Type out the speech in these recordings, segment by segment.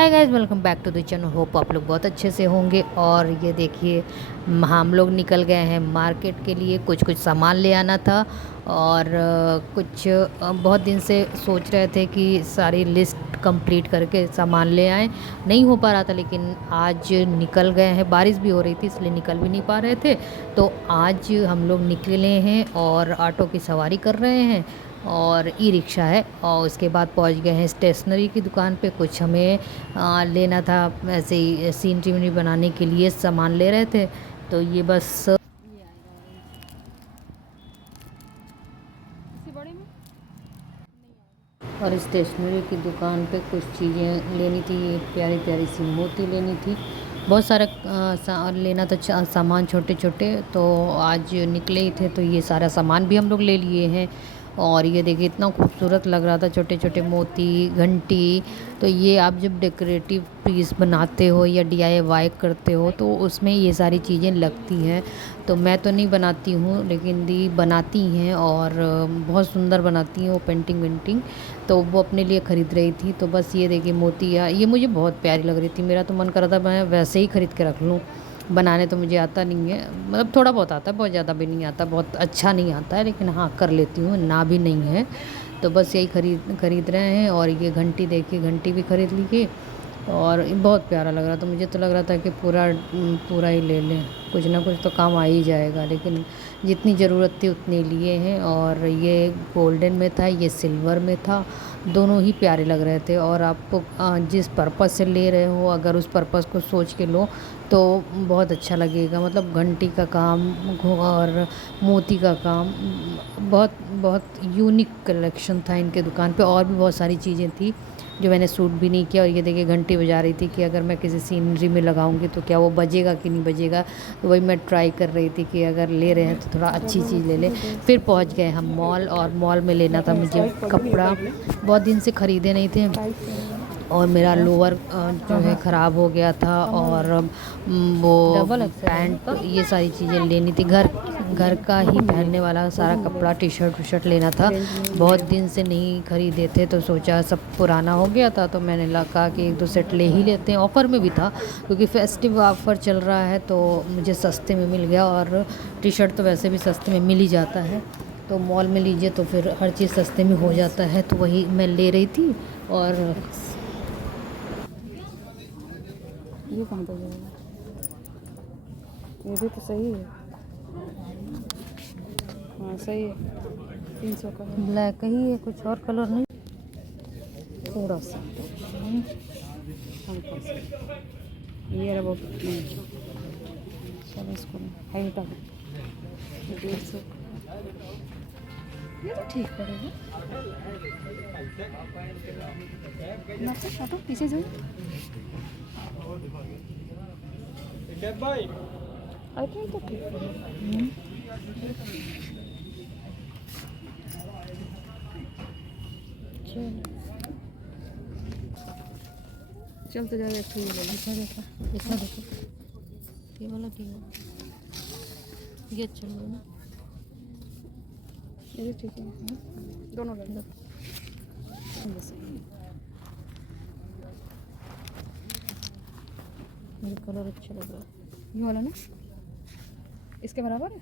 Hi guys, welcome back to the channel. Hope आप लोग बहुत अच्छे से होंगे। और ये देखिए, हम लोग निकल गए हैं मार्केट के लिए। कुछ कुछ सामान ले आना था और कुछ बहुत दिन से सोच रहे थे कि सारी लिस्ट कंप्लीट करके सामान ले आएं। नहीं हो पा रहा था, लेकिन आज निकल गए हैं। बारिश भी हो रही थी इसलिए निकल भी नहीं पा रहे थे। तो आज हम लोग निकले हैं और ऑटो की सवारी कर रहे हैं और ई रिक्शा है। और उसके बाद पहुंच गए हैं स्टेशनरी की दुकान पे। कुछ हमें लेना था, ऐसे ही सीनरी वीनरी बनाने के लिए सामान ले रहे थे। तो ये बस और स्टेशनरी की दुकान पे कुछ चीज़ें लेनी थी। ये प्यारी प्यारी सी मोती लेनी थी। बहुत सारा लेना था, सामान छोटे छोटे। तो आज निकले ही थे तो ये सारा सामान भी हम लोग ले लिए हैं। और ये देखिए, इतना खूबसूरत लग रहा था, छोटे छोटे मोती, घंटी। तो ये आप जब डेकोरेटिव पीस बनाते हो या DIY करते हो तो उसमें ये सारी चीज़ें लगती हैं। तो मैं तो नहीं बनाती हूँ, लेकिन दी बनाती हैं और बहुत सुंदर बनाती हैं वो पेंटिंग वेंटिंग। तो वो अपने लिए ख़रीद रही थी। तो बस ये देखिए मोतिया, ये मुझे बहुत प्यारी लग रही थी। मेरा तो मन कर रहा था मैं वैसे ही ख़रीद के रख लूँ। बनाने तो मुझे आता नहीं है, मतलब थोड़ा बहुत आता है, बहुत ज़्यादा भी नहीं आता, बहुत अच्छा नहीं आता है, लेकिन हाँ कर लेती हूँ, ना भी नहीं है। तो बस यही खरीद रहे हैं। और ये घंटी देखिए, घंटी भी खरीद ली। और बहुत प्यारा लग रहा था। मुझे तो लग रहा था कि पूरा ही ले लें, कुछ ना कुछ तो काम आ ही जाएगा। लेकिन जितनी ज़रूरत थी उतने लिए हैं। और ये गोल्डन में था, ये सिल्वर में था। दोनों ही प्यारे लग रहे थे। और आप जिस पर्पज़ से ले रहे हो, अगर उस पर्पज़ को सोच के लो तो बहुत अच्छा लगेगा। मतलब घंटी का काम और मोती का काम, बहुत बहुत यूनिक कलेक्शन था इनके दुकान पे। और भी बहुत सारी चीज़ें थी जो मैंने सूट भी नहीं किया। और ये देखिए, घंटी बजा रही थी कि अगर मैं किसी सीनरी में लगाऊंगी तो क्या वो बजेगा कि नहीं बजेगा। तो वही मैं ट्राई कर रही थी कि अगर ले रहे हैं तो थोड़ा अच्छी चीज़ ले लें। फिर पहुंच गए हम मॉल, और मॉल में लेना था मुझे कपड़ा। बहुत दिन से ख़रीदे नहीं थे। और मेरा लोअर जो है ख़राब हो गया था। और वो पैंट, ये सारी चीज़ें लेनी थी। घर का ही पहनने वाला सारा कपड़ा, टी शर्ट लेना था। बहुत दिन से नहीं ख़रीदे थे तो सोचा, सब पुराना हो गया था तो मैंने कहा कि एक दो सेट ले ही लेते हैं। ऑफ़र में भी था क्योंकि फेस्टिव ऑफ़र चल रहा है तो मुझे सस्ते में मिल गया। और टी शर्ट तो वैसे भी सस्ते में मिल ही जाता है। तो मॉल में लीजिए तो फिर हर चीज़ सस्ते में हो जाता है। तो वही मैं ले रही थी। और ये कहाँ पर जाएगा? ये भी तो सही है। हाँ सही है, 300 का है। ब्लैक ही है, कुछ और कलर नहीं। थोड़ा सा हल्का सा ये रहा, बहुत नहीं। चलो इसको है हटा दो। 150, ये तो ठीक पड़ेगा ना। से हटो, पीछे जाओ। आई थिंक तो ठीक पड़ेगा। चल तो जाएगा। ठीक है, देखा देखा देखा देखो, ये वाला ठीक है, ये अच्छा लग रहा है ना। ये भी ठीक है। दोनों ले लो। बस मुझे कलर अच्छा लग रहा है। ये वाला ना इसके बराबर है।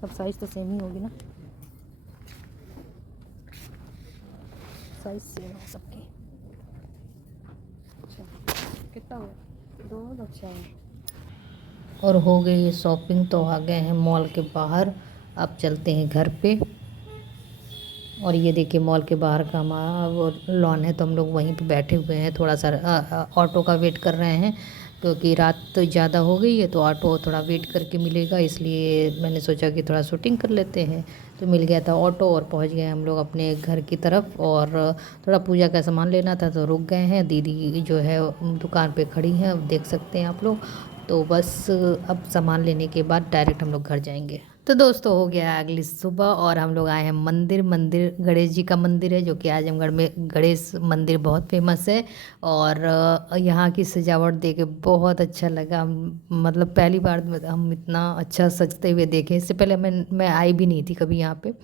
सब साइज़ तो सेम ही होगी ना, साइज़ सेम है सबकी। अच्छा कितना हुआ? 2 अच्छा है। और हो गई ये शॉपिंग। तो आ गए हैं मॉल के बाहर। अब चलते हैं घर पे। और ये देखिए, मॉल के बाहर का हमारा वो लॉन है, तो हम लोग वहीं पे बैठे हुए हैं। थोड़ा सा ऑटो का वेट कर रहे हैं क्योंकि रात तो ज़्यादा हो गई है, तो ऑटो थोड़ा वेट करके मिलेगा। इसलिए मैंने सोचा कि थोड़ा शूटिंग कर लेते हैं। तो मिल गया था ऑटो और पहुंच गए हम लोग अपने घर की तरफ। और थोड़ा पूजा का सामान लेना था तो रुक गए हैं। दीदी जो है दुकान पे खड़ी हैं, अब देख सकते हैं आप लोग। तो बस अब सामान लेने के बाद डायरेक्ट हम लोग घर जाएंगे। तो दोस्तों, हो गया है अगली सुबह और हम लोग आए हैं मंदिर गणेश जी का मंदिर है, जो कि आजमगढ़ में गणेश मंदिर बहुत फेमस है। और यहाँ की सजावट देख के बहुत अच्छा लगा। मतलब पहली बार हम इतना अच्छा सजते हुए देखे। इससे पहले मैं आई भी नहीं थी कभी यहाँ पे।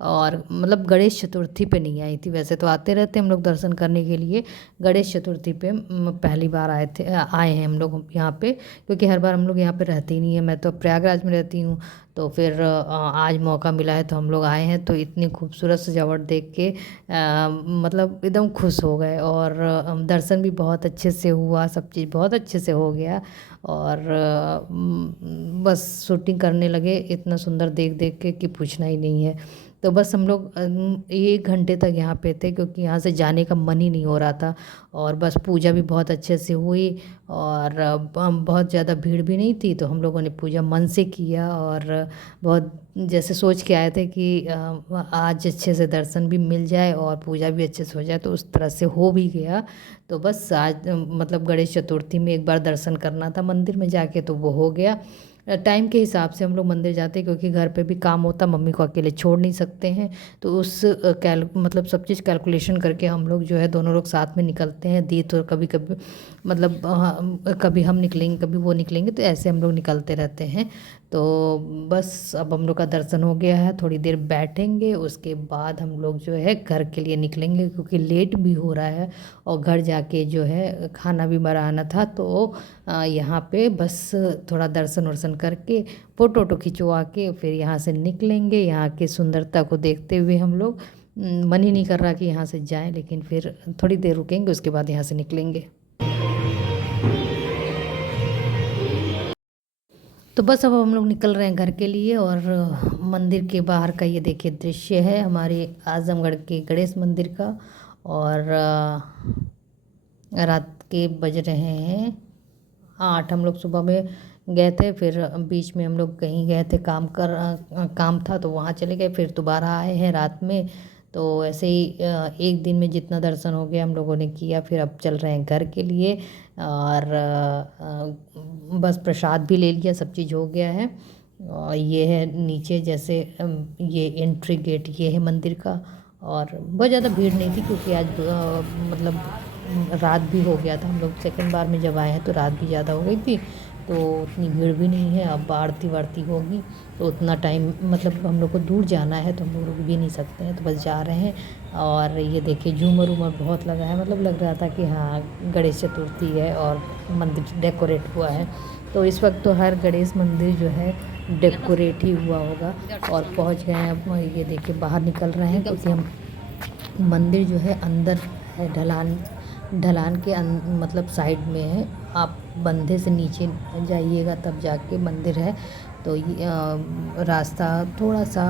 और मतलब गणेश चतुर्थी पे नहीं आई थी। वैसे तो आते रहते हम लोग दर्शन करने के लिए, गणेश चतुर्थी पे पहली बार आए हैं हम लोग यहाँ पे, क्योंकि हर बार हम लोग यहाँ पे रहते ही नहीं है। मैं तो प्रयागराज में रहती हूँ, तो फिर आज मौका मिला है तो हम लोग आए हैं। तो इतनी खूबसूरत सजावट देख के मतलब एकदम खुश हो गए, और दर्शन भी बहुत अच्छे से हुआ, सब चीज़ बहुत अच्छे से हो गया। और बस शूटिंग करने लगे इतना सुंदर देख देख के कि पूछना ही नहीं है। तो बस हम लोग 1 घंटे तक यहाँ पे थे, क्योंकि यहाँ से जाने का मन ही नहीं हो रहा था। और बस पूजा भी बहुत अच्छे से हुई, और बहुत ज़्यादा भीड़ भी नहीं थी, तो हम लोगों ने पूजा मन से किया। और बहुत जैसे सोच के आए थे कि आज अच्छे से दर्शन भी मिल जाए और पूजा भी अच्छे से हो जाए, तो उस तरह से हो भी गया। तो बस आज मतलब गणेश चतुर्थी में एक बार दर्शन करना था मंदिर में जाके, तो वो हो गया। टाइम के हिसाब से हम लोग मंदिर जाते हैं, क्योंकि घर पे भी काम होता, मम्मी को अकेले छोड़ नहीं सकते हैं। तो उस मतलब सब चीज़ कैलकुलेशन करके हम लोग जो है दोनों लोग साथ में निकलते हैं। दी तो कभी कभी मतलब कभी हम निकलेंगे, कभी वो निकलेंगे, तो ऐसे हम लोग निकलते रहते हैं। तो बस अब हम लोग का दर्शन हो गया है, थोड़ी देर बैठेंगे, उसके बाद हम लोग जो है घर के लिए निकलेंगे, क्योंकि लेट भी हो रहा है और घर जाके जो है खाना भी बनाना था। तो यहाँ पे बस थोड़ा दर्शन वर्शन करके फ़ोटो वोटो खिंचवा के फिर यहाँ से निकलेंगे। यहाँ की सुंदरता को देखते हुए हम लोग मन ही नहीं कर रहा कि यहाँ से जाएं, लेकिन फिर थोड़ी देर रुकेंगे, उसके बाद यहाँ से निकलेंगे। तो बस अब हम लोग निकल रहे हैं घर के लिए। और मंदिर के बाहर का ये देखिए दृश्य है हमारे आजमगढ़ के गणेश मंदिर का। और रात के बज रहे हैं 8। हम लोग सुबह में गए थे, फिर बीच में हम लोग कहीं गए थे, काम था तो वहाँ चले गए, फिर दोबारा आए हैं रात में। तो ऐसे ही एक दिन में जितना दर्शन हो गया हम लोगों ने किया। फिर अब चल रहे हैं घर के लिए। और बस प्रसाद भी ले लिया, सब चीज़ हो गया है। और ये है नीचे, जैसे ये एंट्री गेट ये है मंदिर का। और बहुत ज़्यादा भीड़ नहीं थी, क्योंकि आज मतलब रात भी हो गया था। हम लोग सेकंड बार में जब आए हैं तो रात भी ज़्यादा हो गई थी, तो उतनी भीड़ भी नहीं है। अब आरती वारती होगी तो उतना टाइम मतलब हम लोग को दूर जाना है, तो हम लोग रुक भी नहीं सकते हैं, तो बस जा रहे हैं। और ये देखिए झूमर उमर बहुत लगा है, मतलब लग रहा था कि हाँ गणेश चतुर्थी है और मंदिर डेकोरेट हुआ है। तो इस वक्त तो हर गणेश मंदिर जो है डेकोरेट ही हुआ होगा। और पहुंच गए हैं अब, ये देखिए बाहर निकल रहे हैं, क्योंकि हम मंदिर जो है अंदर है, ढलान के मतलब साइड में है। आप बंधे से नीचे जाइएगा तब जाके मंदिर है। तो ये रास्ता थोड़ा सा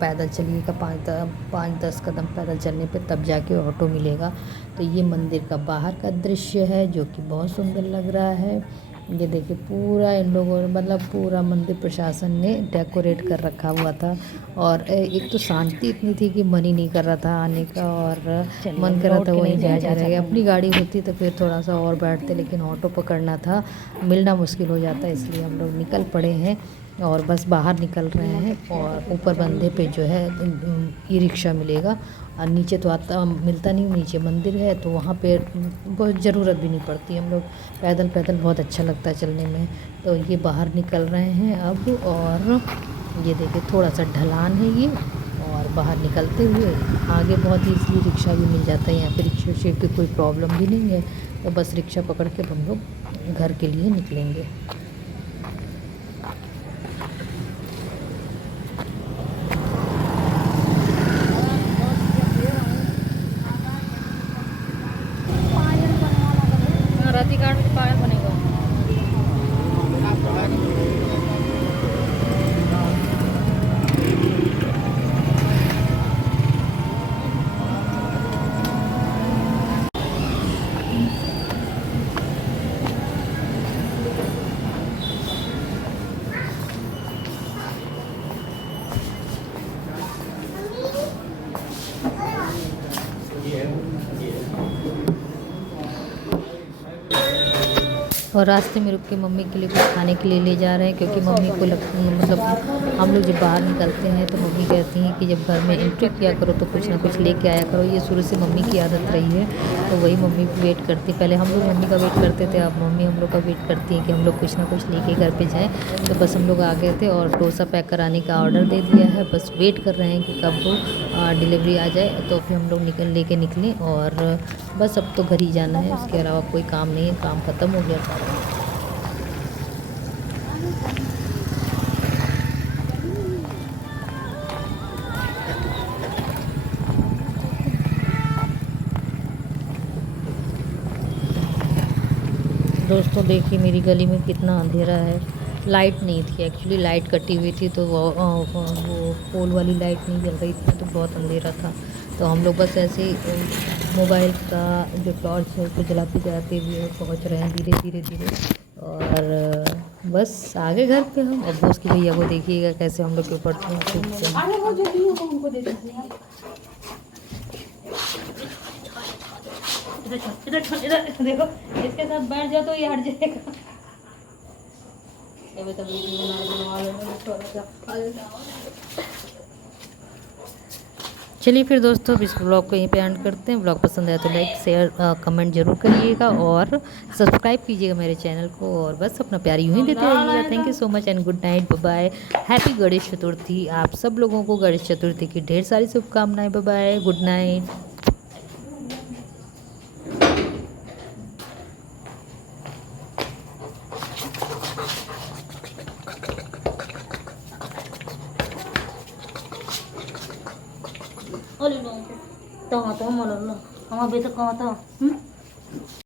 पैदल चलिएगा, 5-10 कदम पैदल चलने पे तब जाके ऑटो मिलेगा। तो ये मंदिर का बाहर का दृश्य है, जो कि बहुत सुंदर लग रहा है। ये देखिए पूरा इन लोगों ने मतलब पूरा मंदिर प्रशासन ने डेकोरेट कर रखा हुआ था। और एक तो शांति इतनी थी कि मन ही नहीं कर रहा था आने का, और मन कर रहा था वहीं जा रहे। अपनी गाड़ी होती तो फिर थोड़ा सा और बैठते, लेकिन ऑटो पकड़ना था, मिलना मुश्किल हो जाता, इसलिए हम लोग निकल पड़े हैं। और बस बाहर निकल रहे हैं। और ऊपर बंधे पे जो है ई रिक्शा मिलेगा, और नीचे तो आता मिलता नहीं, नीचे मंदिर है तो वहाँ पे बहुत ज़रूरत भी नहीं पड़ती। हम लोग पैदल पैदल बहुत अच्छा लगता है चलने में। तो ये बाहर निकल रहे हैं अब। और ये देखिए थोड़ा सा ढलान है ये, और बाहर निकलते हुए आगे बहुत ही इसलिए रिक्शा भी मिल जाता है यहाँ पे, रिक्शा की कोई प्रॉब्लम भी नहीं है। तो बस रिक्शा पकड़ के हम लोग घर के लिए निकलेंगे। राती कार्ड में पायल बनेगा। और रास्ते में रुक के मम्मी के लिए कुछ खाने के लिए ले जा रहे हैं, क्योंकि मम्मी को मतलब हम लोग जब बाहर निकलते हैं तो मम्मी कहती हैं कि जब घर में एंट्री किया करो तो कुछ ना कुछ लेके आया करो। ये शुरू से मम्मी की आदत रही है, तो वही मम्मी वेट करती। पहले हम लोग मम्मी का वेट करते थे, अब मम्मी हम लोग का वेट करती है कि हम लोग कुछ ना कुछ लेके घर पे जाएं। तो बस हम लोग आ गए थे और डोसा पैक कराने का ऑर्डर दे दिया है, बस वेट कर रहे हैं कि कब वो डिलीवरी आ जाए तो फिर हम लोग निकलें। और बस अब तो घर ही जाना है, उसके अलावा कोई काम नहीं है, काम ख़त्म हो गया सारा। दोस्तों देखिए मेरी गली में कितना अंधेरा है। लाइट नहीं थी, एक्चुअली लाइट कटी हुई थी, तो वो पोल वाली लाइट नहीं जल रही थी, तो बहुत अंधेरा था। तो हम लोग बस ऐसे ही मोबाइल का जो टॉर्च है उसको जलाते जलाते हुए पहुँच रहे हैं धीरे। और बस आगे घर पे हम। और दोस्त की भैया को देखिएगा कैसे हम लोग के ऊपर कूदते हैं। इधर देखो, इसके साथ बैठ जाओ तो ये हट जाएगा। चलिए फिर दोस्तों, अब इस ब्लॉग को यहीं पे एंड करते हैं। ब्लॉग पसंद आया तो लाइक शेयर कमेंट जरूर करिएगा और सब्सक्राइब कीजिएगा मेरे चैनल को। और बस अपना प्यार यूं ही देते रहिएगा। Thank you so much and good night, bye bye. Happy Ganesh Chaturthi. आप सब लोगों को गणेश चतुर्थी की ढेर सारी शुभकामनाएं। Bye bye, good night. Olha, não. Toma, toma, não. Vamos ver se conta.